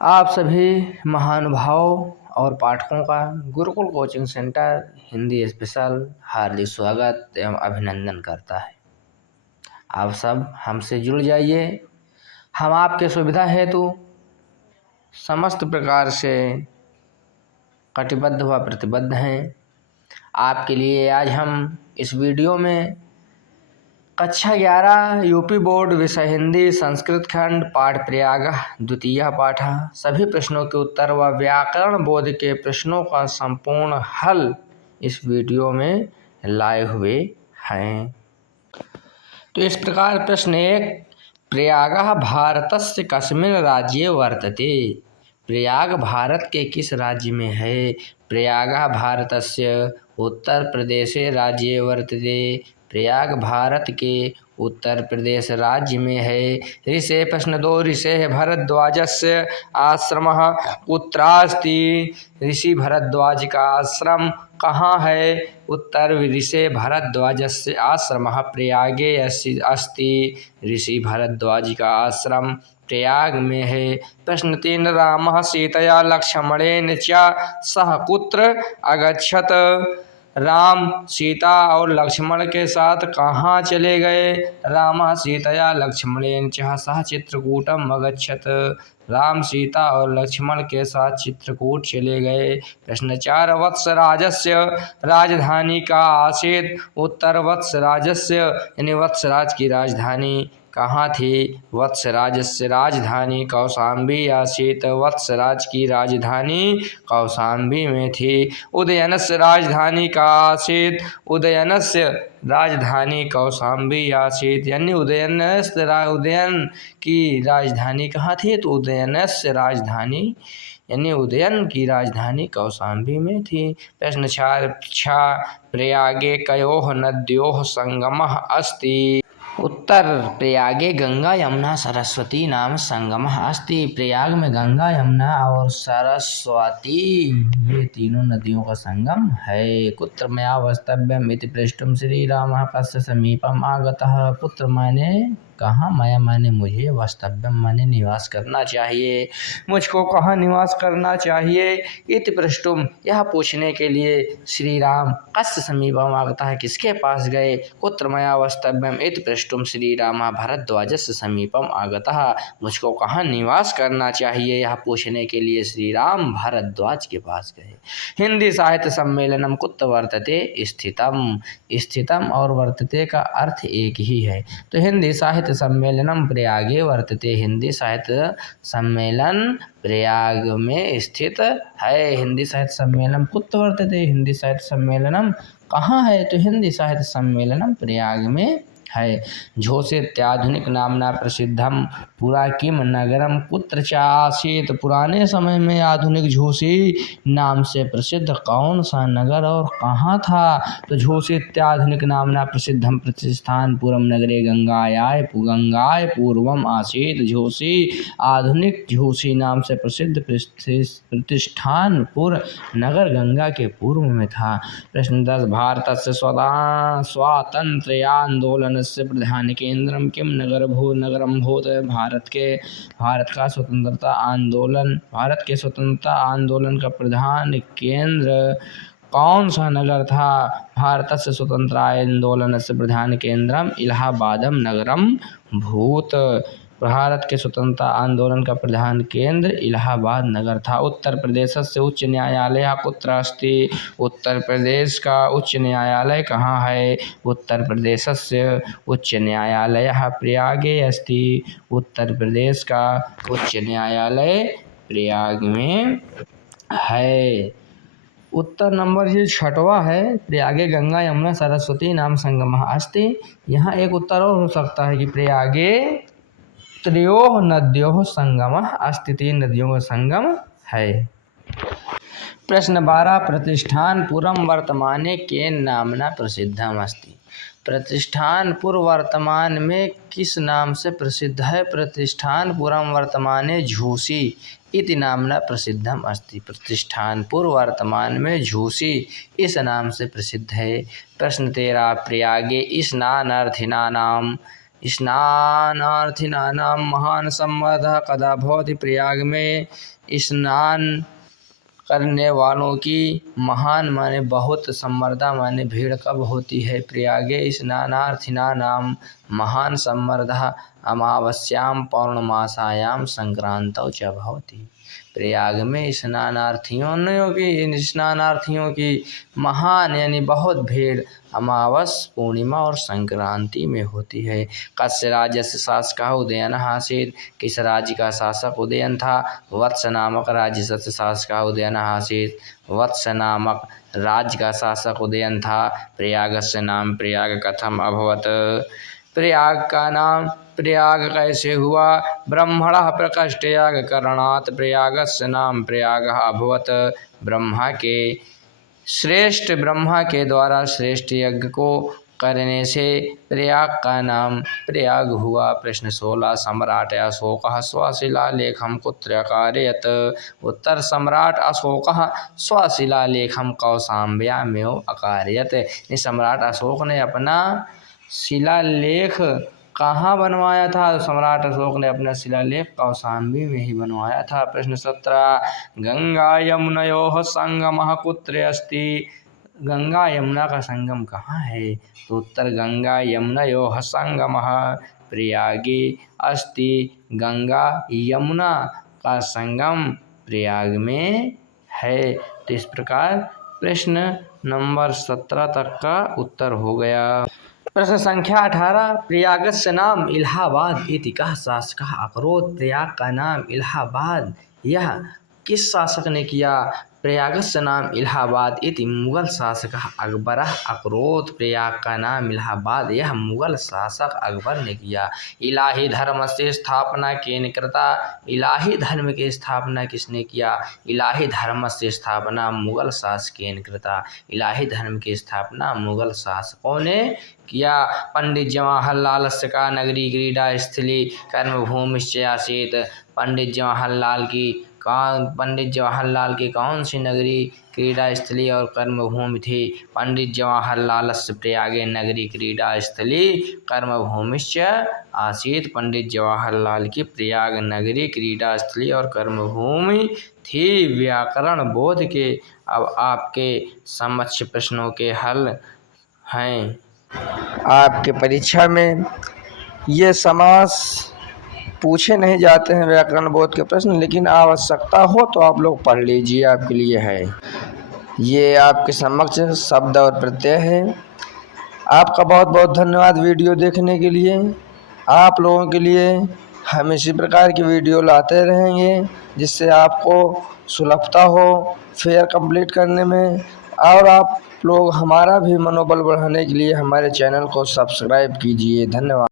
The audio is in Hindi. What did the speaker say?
आप सभी महानुभावों और पाठकों का Gurukul coaching centre Hindi special हार्दिक स्वागत एवं अभिनंदन करता है। आप सब हमसे जुड़ जाइए। हम आपके सुविधा हेतु समस्त प्रकार से कटिबद्ध व प्रतिबद्ध हैं। आपके लिए आज हम इस वीडियो में कक्षा 11 यूपी बोर्ड विषय हिंदी संस्कृत खंड पाठ प्रयाग द्वितीय पाठ सभी प्रश्नों के उत्तर व व्याकरण बोध के प्रश्नों का संपूर्ण हल इस वीडियो में लाए हुए हैं। तो इस प्रकार प्रश्न 1, प्रयागः भारतस्य कस्मिन् राज्ये वर्तते। प्रयाग भारत के किस राज्य में है? प्रयागः भारतस्य उत्तर प्रदेशे राज्ये वर्तते। प्रयाग भारत के उत्तर प्रदेश राज्य में है। ऋषे प्रश्न 2, ऋषेः भरद्वाजस्य आश्रमः कुत्रास्ति? ऋषि भरद्वाज का आश्रम कहाँ है? उत्तर, ऋषे भरद्वाजस्य आश्रमः प्रयागे अस्ति। ऋषि भरद्वाज का आश्रम प्रयाग में है। प्रश्न 3, रामः सीतया लक्ष्मणेन च सह कुत्र अगच्छत्? राम सीता और लक्ष्मण के साथ कहाँ चले गए? रामः सीतया लक्ष्मणेन च सह चित्रकूटम अगच्छत्। राम सीता और लक्ष्मण के साथ चित्रकूट चले गए। प्रश्न 4, वत्सराजस्य राजधानी का आसीत्? उत्तर, वत्सराजस्य यानी वत्सराज की राजधानी कहाँ थी? वत्सराजस्य राजधानी कौशाम्बी आसीत्। वत्सराज की राजधानी कौशाम्बी में थी। उदयनस्य राजधानी का आसीत्? उदयनस्य राजधानी कौशाम्बी आसीत् यानी उदयन की राजधानी कहाँ थी? तो उदयनस्य राजधानी यानी उदयन की राजधानी कौशाम्बी में थी। प्रश्न 6, प्रयागे कयोः नद्योः संगमः अस्ति? उत्तर, प्रयागे गंगा यमुना सरस्वती नाम संगमः अस्ति। प्रयाग में गंगा यमुना और सरस्वती ये तीनों नदियों का संगम है। कुत्र मया वस्तव्यम इति पृष्टुम श्री रामः कस्य समीपम आगतः? पुत्र माने कहाँ, मया माने मुझे, वस्तव्यम माने निवास करना चाहिए। मुझको कहाँ निवास करना चाहिए? इति पृष्टुम यह पूछने के लिए श्री राम कस्य समीपम आगतः है, किसके पास गए? कुत्र मया वस्तव्यम इति पृष्टुम श्री रामः भरद्वाजस्य समीपम आगतः। मुझको कहाँ निवास करना चाहिए यह पूछने के लिए श्री राम भारद्वाज के पास गए। हिंदी साहित्य सम्मेलनम कुत्र वर्तते? स्थितम। स्थितम और वर्तते का अर्थ एक ही है। तो हिंदी साहित्य सम्मेलनम प्रयागे वर्तते। हिंदी साहित्य सम्मेलन प्रयाग में स्थित है। हिंदी साहित्य सम्मेलन कुत्र वर्तते? हिंदी साहित्य सम्मेलनम कहाँ है? तो हिंदी साहित्य सम्मेलनम प्रयाग में है। झोषेत्याधुनिक नामना प्रसिद्धम पुरा किम नगरम कुत्र च आसीत्? पुराने समय में आधुनिक झोषी नाम से प्रसिद्ध कौन सा नगर और कहाँ था? तो झोषेत्याधुनिक नामना प्रसिद्धम प्रतिष्ठानपुरम नगरे गंगायाः पूर्वम आसीत्। झोषी आधुनिक झोषी नाम से प्रसिद्ध प्रतिष्ठानपुर नगर गंगा के पूर्व में था। प्रश्न 10, भारतस्य स्वातंत्र्य आंदोलन से प्रधान केंद्रम किम नगरम भूत? भारत के स्वतंत्रता आंदोलन का प्रधान केंद्र कौन सा नगर था? भारत से स्वतंत्रता आंदोलन से प्रधान केंद्रम इलाहाबादम नगरम भूत। भारत के स्वतंत्रता आंदोलन का प्रधान केंद्र इलाहाबाद नगर था। उत्तर प्रदेश से उच्च न्यायालय कुत्र अस्ति? उत्तर प्रदेश का उच्च न्यायालय कहाँ है? उत्तर प्रदेश से उच्च न्यायालय प्रयागे अस्ति। उत्तर प्रदेश का उच्च न्यायालय प्रयाग में है। उत्तर नंबर ये 6वां है, प्रयागे गंगा यमुना सरस्वती नाम संगमः अस्ति। यहाँ एक उत्तर और हो सकता है कि प्रयागे त्रयोः नद्योः संगमः अस्ति। 3 नदियों का संगम है। प्रश्न 12, प्रतिष्ठानपुरम वर्तमाने केन नामना प्रसिद्धम अस्ति? प्रतिष्ठानपुर वर्तमान में किस नाम से प्रसिद्ध है? प्रतिष्ठानपुरम वर्तमाने झूसी इति नामना प्रसिद्धम अस्ति। प्रतिष्ठानपुर वर्तमान में झूसी इस नाम से प्रसिद्ध है। प्रश्न 13, प्रयागे स्नानार्थिनानाम स्नानार्थिनानां महान सम्मर्दः कदा भवति। प्रयाग में स्नान करने वालों की महान माने बहुत, सम्मर्दा माने भीड़ कब होती है। प्रयागे स्नानार्थिनानां महान सम्मर्दः अमावस्यां पौर्णमासायां संक्रांतौ च भवति। प्रयाग में स्नानार्थियों की महान यानी बहुत भीड़ अमावस, पूर्णिमा और संक्रांति में होती है। कस्य राज्यस्य शासकः उदयनः आसीत्। किस राज्य का शासक उदयन था। वत्स नामक राज्यस्य शासकः उदयनः आसीत्। वत्स नामक राज्य का शासक उदयन था। प्रयागस्य नाम प्रयाग कथम अभवत। प्रयाग का नाम प्रयाग कैसे हुआ। ब्रह्मणः प्रकृष्ट याग करणात् प्रयागस्य नाम प्रयागः अभवत। ब्रह्मा के द्वारा श्रेष्ठ यज्ञ को करने से प्रयाग का नाम प्रयाग हुआ। प्रश्न 16 सम्राट अशोकः स्वशिलालेखं कुत्र अकारयत्। उत्तर सम्राट अशोकः स्वशिलालेखं कौशाम्ब्यामेव अकारयत्। सम्राट अशोक ने अपना शिलालेख कहाँ बनवाया था। सम्राट अशोक ने अपना शिलालेख कौशाम्बी में ही बनवाया था। प्रश्न 17 गंगा यमुनयोः संगमः कुत्र अस्ति। गंगा यमुना का संगम कहाँ है। तो उत्तर गंगा यमुनयोः संगमः प्रयागे अस्ति। गंगा यमुना का संगम प्रयाग में है। तो इस प्रकार प्रश्न नंबर 17 तक का उत्तर हो गया। प्रश्न संख्या 18 प्रयागस्य नाम इलाहाबाद इति कः शासकः अकरोत्। प्रयाग का नाम इलाहाबाद यह किस शासक ने किया। प्रयागस्य नाम इलाहाबाद इति मुगल शासकः अकबरः अकरोत्। प्रयाग का नाम इलाहाबाद यह मुगल शासक अकबर ने किया। इलाही धर्म से स्थापना केन कृता। इलाही धर्म की स्थापना किसने किया। इलाही धर्म से स्थापना मुगल शासकेन कृता। इलाही धर्म की स्थापना मुगल शासकों ने किया। पंडित जवाहरलालस्य का नगरी क्रीडा स्थली कर्मभूमिश्च आसीत्। पंडित जवाहरलाल की कौन सी नगरी क्रीडा स्थली और कर्मभूमि थी। पंडित जवाहरलालस्य प्रयागे नगरी क्रीडा स्थली कर्मभूमिश्च आसीत्। पंडित जवाहरलाल की प्रयाग नगरी क्रीडा स्थली और कर्मभूमि थी। व्याकरण बोध के अब आपके समक्ष प्रश्नों के हल हैं। आपके परीक्षा में ये समास पूछे नहीं जाते हैं व्याकरण बोध के प्रश्न, लेकिन आवश्यकता हो तो आप लोग पढ़ लीजिए, आपके लिए है। ये आपके समक्ष शब्द और प्रत्यय है। आपका बहुत बहुत धन्यवाद वीडियो देखने के लिए। आप लोगों के लिए हम इसी प्रकार की वीडियो लाते रहेंगे जिससे आपको सुलभता हो फेयर कंप्लीट करने में, और आप लोग हमारा भी मनोबल बढ़ाने के लिए हमारे चैनल को सब्सक्राइब कीजिए। धन्यवाद।